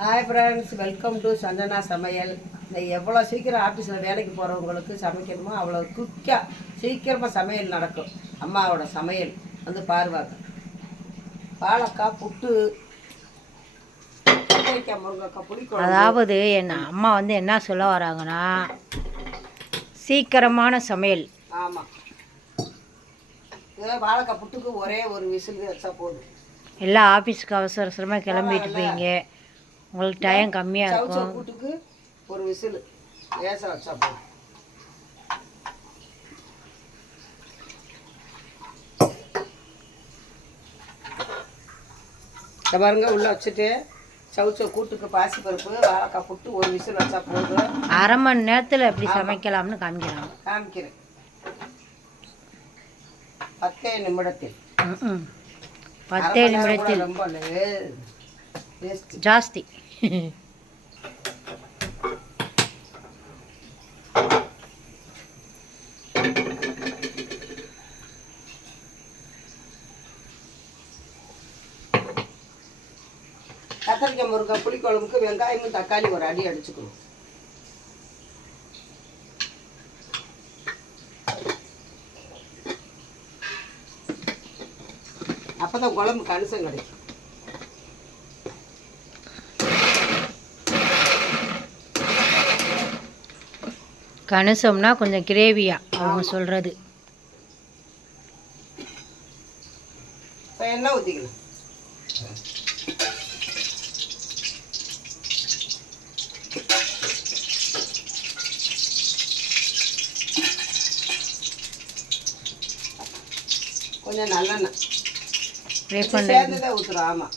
Hi friends welcome to Chandana சமையல் இந்த எவ்வளோ சீக்கிரம் ஆஃபீஸில் வேலைக்கு போகிறவங்களுக்கு சமைக்கணுமோ அவ்வளோ குயிக்காக சீக்கிரமாக சமையல் நடக்கும். அம்மாவோட சமையல் வந்து பாருவாங்க. வாழைக்காய் புட்டு அதாவது என் அம்மா வந்து என்ன சொல்ல வராங்கன்னா சீக்கிரமான சமையல். ஆமாம் வாழைக்காய் புட்டுக்கு ஒரே ஒரு விசில் வச்சா போதும். எல்லாம் ஆஃபீஸ்க்கு அவசர அவசரமாக கிளம்பிட்டு போயிங்க உங்களுக்கு டைம் கம்மியாக இருக்கும். கூட்டுக்கு ஒரு விசில். லேசாக வச்சா போதும். இந்த பாருங்க உள்ளே வச்சுட்டு சவுச்ச கூட்டுக்கு பாசி பருப்பு வாழைக்காய் புட்டு ஒரு விசில் வச்சா போதும். அரை மணி நேரத்தில் எப்படி சமைக்கலாம்னு காமிக்கிறாங்க காமிக்கிறேன். பத்தே நிமிடத்தில். பத்தே நிமிடத்தில். ரொம்ப ஜாஸ்தி. கத்திரிக்காய் முருங்கை புளிக்குழம்புக்கு வெங்காயமும் தக்காளி ஒரு அடி அடிச்சுக்கணும். அப்பதான் குழம்பு கணிசம் கிடைக்கும். கணிசம்னா கொஞ்சம் கிரேவியா அவங்க சொல்கிறது எண்ணெய் கொஞ்சம் நல்லெண்ணெய். ஊற்றுறோம் ஆமாம்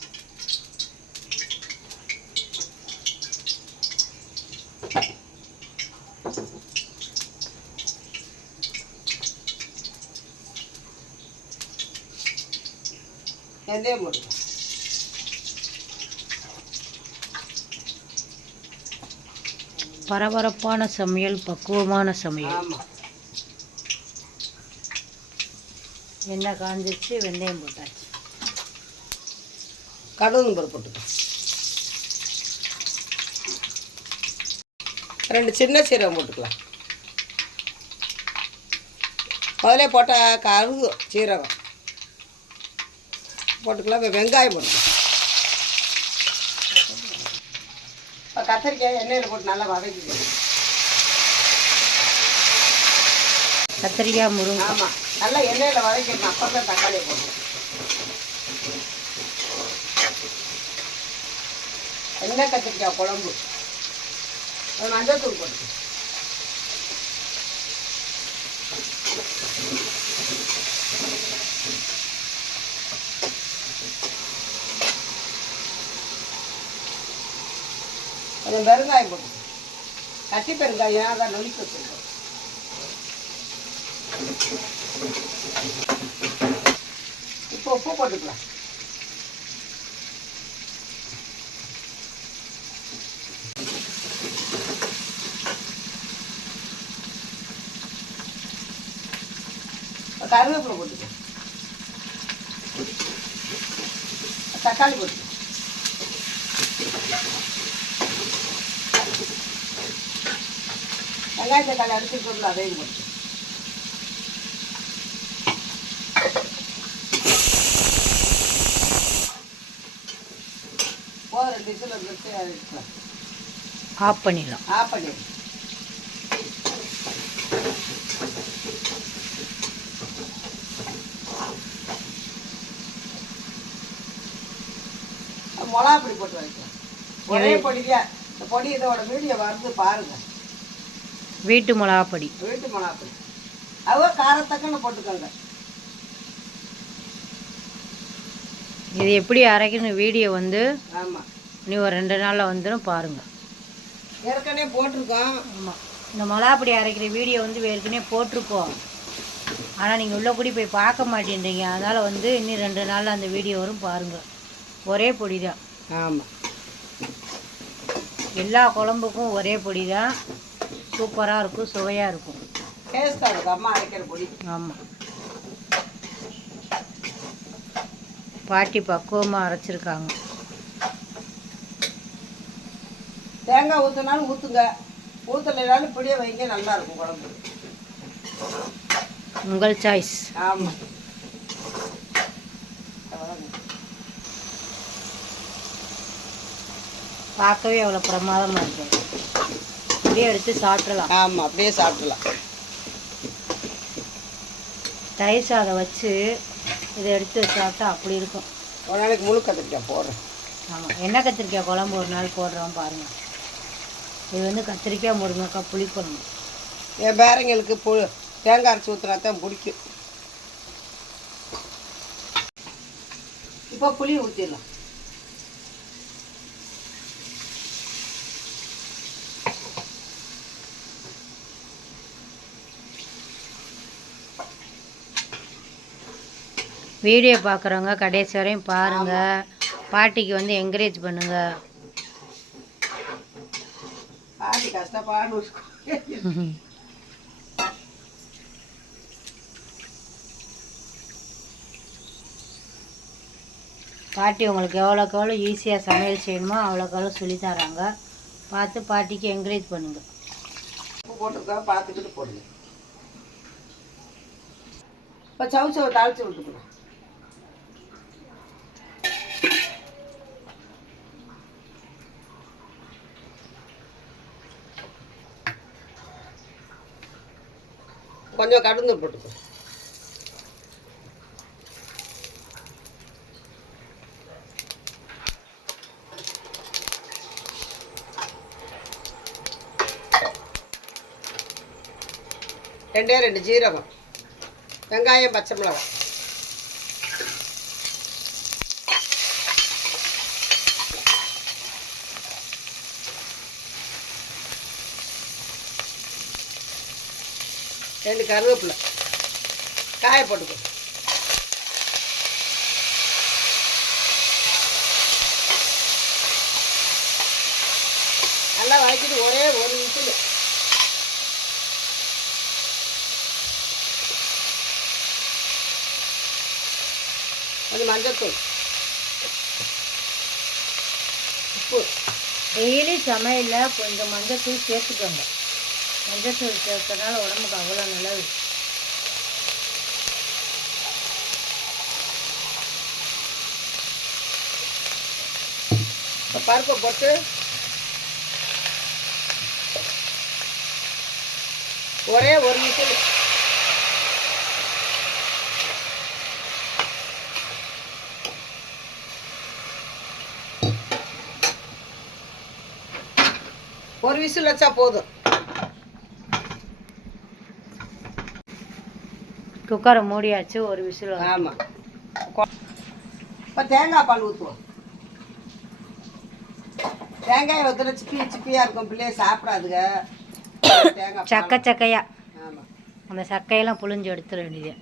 வெந்தயம் போடுங்க. பரபரப்பான சமையல் பக்குவமான சமையல். ஆமாம் எண்ணெய் காஞ்சிச்சு வெந்தயம் போட்டாச்சு. கடுகு பருப்பு போட்டுக்கோ. ரெண்டு சின்ன சீரகம் போட்டுக்கலாம். முதல்ல போட்டால் கருகு சீரகம். போட்டுக்கலாம். இப்போ வெங்காயம் போட்டுக்கலாம். இப்போ கத்திரிக்காய் எண்ணெயில் போட்டு நல்லா வதக்கிக்கணும் கத்திரிக்காய் முருங்கை. ஆமாம் நல்லா எண்ணெயில் வதக்கிடணும் அப்புறம் தான் தக்காளியை போடணும். எண்ணெய் கத்திரிக்காய் குழம்பு. மஞ்சள் தூள் போட்டு. கொஞ்சம் பெருங்காயம் போட்டு கட்டி பெருங்காயம் அதான் நொலிக்க வச்சுருக்கோம் இப்போ உப்பு போட்டுக்கலாம். கருவேப்பிலை போட்டுக்கோ தக்காளி போட்டுக்கோ வெங்காய தக்காளி அரிசி போட்டு அதையும் போட்டு போதும் ரெண்டு விசில் வந்துட்டு எடுக்கலாம் ஆஃப் பண்ணிடலாம். ஆஃப் பண்ணிடு. மிளகா பொடி போட்டு வைக்கலாம் ஒரே பொடியா இந்த பொடி இதோட வீடியோ வந்து பாருங்க. வீட்டு மிளகாப்பொடி. வீட்டு மிளகா பொடி அவங்க காரத்தக்கன்னு போட்டுக்கோங்க. இது எப்படி அரைக்கணும்? வீடியோ வந்து ஆமாம் நீ ஒரு ரெண்டு நாளில் வந்துடும் பாருங்கள் ஏற்கனவே போட்டிருக்கோம். ஆமாம் இந்த மிளகாப்பொடி அரைக்கிற வீடியோ வந்து ஏற்கனவே போட்டிருக்கோம். ஆனால் நீங்கள் உள்ளே கூடி போய் பார்க்க மாட்டேன்றீங்க. அதனால் வந்து இன்னும் ரெண்டு நாளில் அந்த வீடியோ வரும் பாருங்கள் ஒரே பொடி தான் ஆமாம் எல்லா குழம்புக்கும் ஒரே பொடி தான் சூப்பராக இருக்கும் சுவையாக இருக்கும். டேஸ்ட்டாக இருக்கும் அம்மா அரைக்கிற பொடி. ஆமாம் பாட்டி பக்குவமாக அரைச்சிருக்காங்க. தேங்காய் ஊற்றினாலும் ஊற்றுங்க ஊற்றலைனாலும் இப்படியே வைங்க நல்லா இருக்கும் குழம்பு. உங்கள் சாய்ஸ் ஆமாம் பார்க்கவே அவ்வளோ பிரமாதமாக இருக்கும் அப்படியே எடுத்து சாப்பிட்றலாம் ஆமாம் அப்படியே சாப்பிடலாம். தயிர் சாதம் வச்சு இதை எடுத்து சாப்பிட்டா அப்படி இருக்கும். ஒரு நாளைக்கு முழு கத்திரிக்காய் போடுறேன். ஆமாம் எண்ணெய் கத்திரிக்காய் குழம்பு ஒரு நாள் போடுறோம் பாருங்கள் இது வந்து கத்திரிக்காய் முருங்கைக்காய் புளிக்குழம்பு என் பேரங்களுக்கு பு தேங்காய் அரைச்சி ஊற்றினா தான் பிடிக்கும். இப்போ புளி ஊற்றிடலாம் வீடியோ பார்க்குறவங்க கடைசி வரையும் பாருங்கள் பாட்டிக்கு வந்து என்கரேஜ் பண்ணுங்கள் பாட்டி கஷ்டப்பாடு பாட்டி உங்களுக்கு எவ்வளோக்கு எவ்வளோ ஈஸியாக சமையல் செய்யணுமோ அவ்வளோக்கு எவ்வளோ சொல்லித் தராங்க. பார்த்து பாட்டிக்கு என்கரேஜ் பண்ணுங்கள் போட்டிருக்கா பார்த்துக்கிட்டு போடுங்க. இப்போ சவு சவு தாளிச்சு கொஞ்சம் கடுந்து போட்டுக்கோ ரெண்டே ரெண்டு ஜீரகம் வெங்காயம் பச்சை மிளகாய் ரெண்டு கருவேப்பிலை. காய போட்டுக்கோ. நல்லா வதக்கிட்டு ஒரே ஒரு விசில். கொஞ்சம் மஞ்சத்தூள். உப்பு. டெய்லி சமையலில் கொஞ்சம் மஞ்சத்தூள் சேர்த்துக்கோங்க. மஞ்சத்தூள் சேர்க்கறனால உடம்புக்கு அவ்வளோ நல்லது. இப்போ பருப்பை போட்டு ஒரே ஒரு விசில். ஒரு விசில் வச்சா போதும். குக்கரை மூடியாச்சு ஒரு விசில். ஆமாம் இப்போ தேங்காய் பால் ஊற்றுவோம் தேங்காய் ஊற்றுற சிப்பி சிப்பியாக இருக்கும். பிள்ளைய சாப்பிடாதுங்க. தேங்காய் சக்க சக்கையா. ஆமாம் அந்த சக்கையெல்லாம் புழிஞ்சு எடுத்துட வேண்டியது.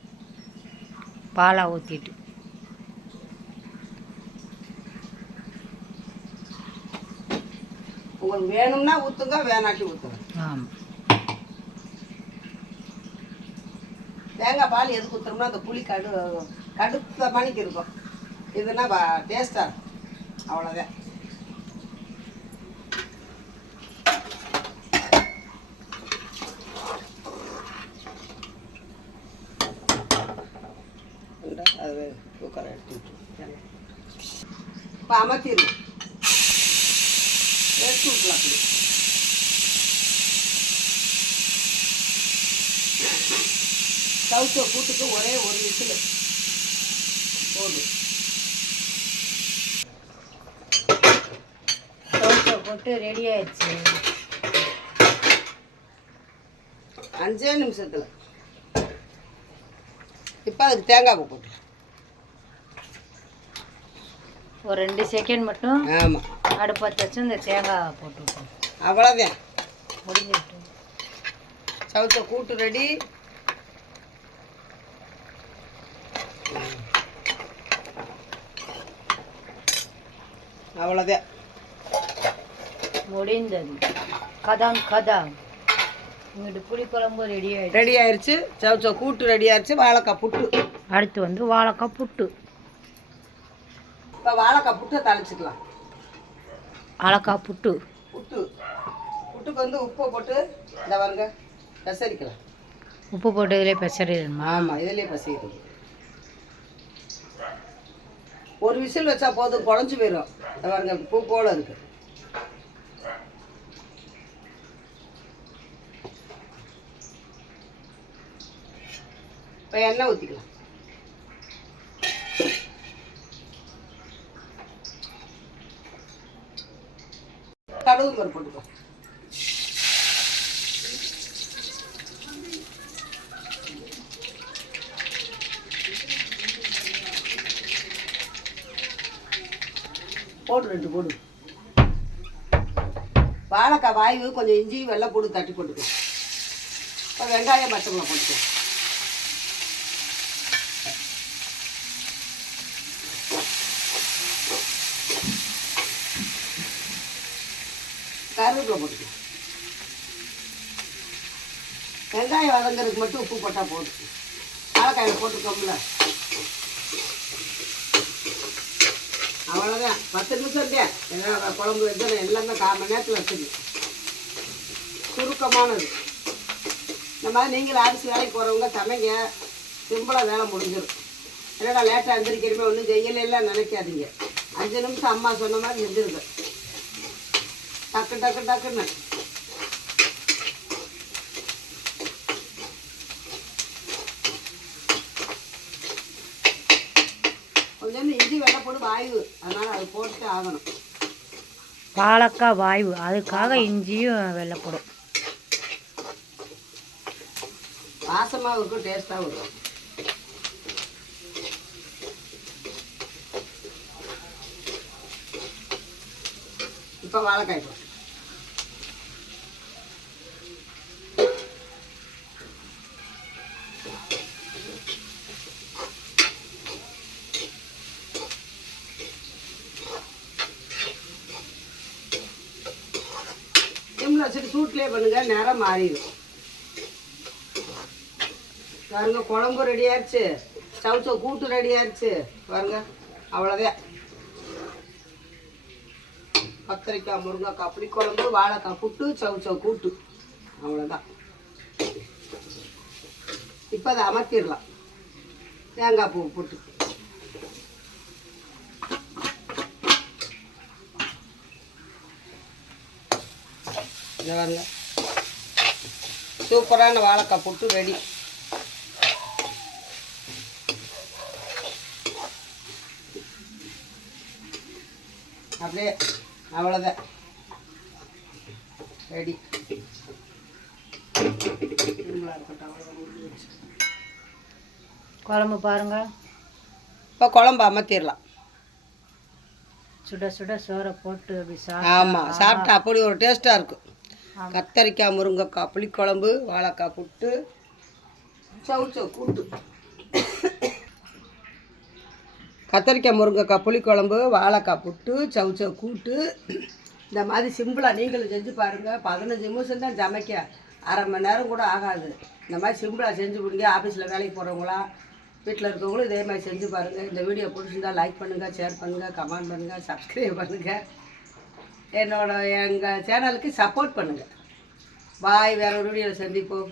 பாலாக ஊற்றிட்டு உங்களுக்கு வேணும்னா ஊற்றுங்க வேணாட்டி ஊற்றுங்க ஆமாம் தேங்காய் பால் எதுக்கு ஊற்றுறோம்னா அந்த புளி கடு கடுத்த மணிக்கு இருக்கும். இதுனா டேஸ்டாக இருக்கும். அவ்வளோதான் அது குக்கரை எடுத்து இப்போ அமர்த்திடணும் எடுத்து விட்லாம் அப்படி சவுச்ச கூட்டுக்கு ஒரே ஒரு விசில். போதும். தோசை போட்டு ரெடி ஆயிடுச்சு. அஞ்சே நிமிஷத்தில். இப்போ அதுக்கு தேங்காய் போட்டு. ஒரு ரெண்டு செகண்ட் மட்டும் ஆமாம் அடுப்பத்தை வச்சு இந்த தேங்காய் போட்டு அவ்வளோதான் முடிஞ்சிட்டு. சவுச்ச கூட்டு ரெடி அவ்வளோதான் முடிந்தது. கதாம் கதாம். இங்கிட்டு புளிக்குழம்பு ரெடி ஆயிடுச்சு. ரெடி ஆயிருச்சு. சவுச்ச கூட்டு ரெடி ஆயிருச்சு. வாழைக்காய் புட்டு. அடுத்து வந்து வாழைக்காய் புட்டு. இப்போ வாழைக்காய் புட்டை தாளிச்சுக்கலாம். வாழைக்காய் புட்டு. புட்டு. இதுக்கு வந்து உப்பை போட்டு இந்த பாருங்க பெசரிக்கலாம். உப்பு போட்டதுலேயே பெசரிடணுமா? ஆமாம் இதுலேயே பசிக்கிறது ஒரு விசில் வச்சா போதும் குழஞ்சி போயிடும் பாருங்க பூ போல இருக்கு. இப்போ எண்ணெய் ஊற்றிக்கலாம் கடுகு பருப்பு போட்டுக்கோ. ரெண்டு போடு. வாழைக்காய் வாய்வு கொஞ்சம் இஞ்சி வெள்ளை போடு தட்டி போட்டுக்கோ. இப்போ வெங்காயம் பச்சை மிளகா போட்டுக்கோ. கருவேப்பிலை போட்டுக்கோ. வெங்காயம் வதங்குறதுக்கு மட்டும் உப்பு போட்டால் போட்டுக்கோ வாழைக்காயில் போட்டுக்கோம்ல. அவ்வளோதான் பத்து நிமிஷம் இருக்கேன் குழம்பு வைக்கணும் எல்லாமே கால் மணி நேரத்தில் வச்சுக்கணும் சுருக்கமானது. இந்த மாதிரி நீங்களும் அரிசி வேலைக்கு போகிறவங்க சமைங்க. சிம்பிளாக வேலை முடிஞ்சிடும் என்னடா லேட்டாக எந்திரிக்கிறமே ஒன்றும் செய்யலாம் நினைக்காதீங்க. அஞ்சு நிமிஷம் அம்மா சொன்ன மாதிரி செஞ்சிருங்க. டக்கு டக்கு டக்குன்னு கொஞ்சம் இஞ்சி வெள்ளை போட்டு வாய்வு. அதனால் அது போட்டு ஆகணும். வாழைக்காய் வாய்வு. அதுக்காக இஞ்சியும் வெள்ளைப்படும் வாசமாகவும் இருக்கும் டேஸ்ட்டாகவும் இருக்கும் இப்போ வாழைக்காய் போடு. வச்சுட்டு சூட்லேயே பண்ணுங்க நேரம் மாறிடும். பாருங்க குழம்பு ரெடி ஆயிடுச்சு சவுச்சோ கூட்டு ரெடி ஆயிடுச்சு பாருங்க அவ்வளோதான் கத்திரிக்காய் முருங்கைக்காய் புளிக்குழம்பு வாழைக்காய் புட்டு சவுச்சோ கூட்டு. அவ்வளோதான் இப்போ அதை அமர்த்திடலாம். தேங்காய் பூ போட்டு. பாருங்க சூப்பரான வாழைக்காய் புட்டு ரெடி அப்படியே அவ்வளோதான் ரெடி குழம்பு பாருங்க. இப்போ குழம்பு அமர்த்திடலாம் சுட சுட சோறை போட்டு அப்படி ஆமாம் சாப்பிட்டா அப்படி ஒரு டேஸ்ட்டாக இருக்கும். கத்தரிக்காய் முருங்கைக்காய் புளிக்குழம்பு வாழைக்காய் புட்டு. சவுச்சோ கூட்டு. கத்தரிக்காய் முருங்கைக்காய் புளிக்குழம்பு வாழைக்காய் புட்டு சவுச்சோ கூட்டு. இந்த மாதிரி சிம்பிளாக நீங்களும் செஞ்சு பாருங்கள் பதினஞ்சு நிமிஷம் தான் சமைக்க. அரை மணி நேரம் கூட ஆகாது. இந்த மாதிரி சிம்பிளாக செஞ்சு கொடுங்க. ஆஃபீஸில் வேலைக்கு போகிறவங்களா வீட்டில் இருக்கவங்களும் இதே மாதிரி செஞ்சு பாருங்கள் இந்த வீடியோ பிடிச்சிருந்தா லைக் பண்ணுங்கள் ஷேர் பண்ணுங்கள் கமெண்ட் பண்ணுங்கள் சப்ஸ்கிரைப் பண்ணுங்கள் என்னோட எங்கள் சேனலுக்கு சப்போர்ட் பண்ணுங்கள் பாய் வேற ஒரு வீடியோவில் சந்திப்போம்.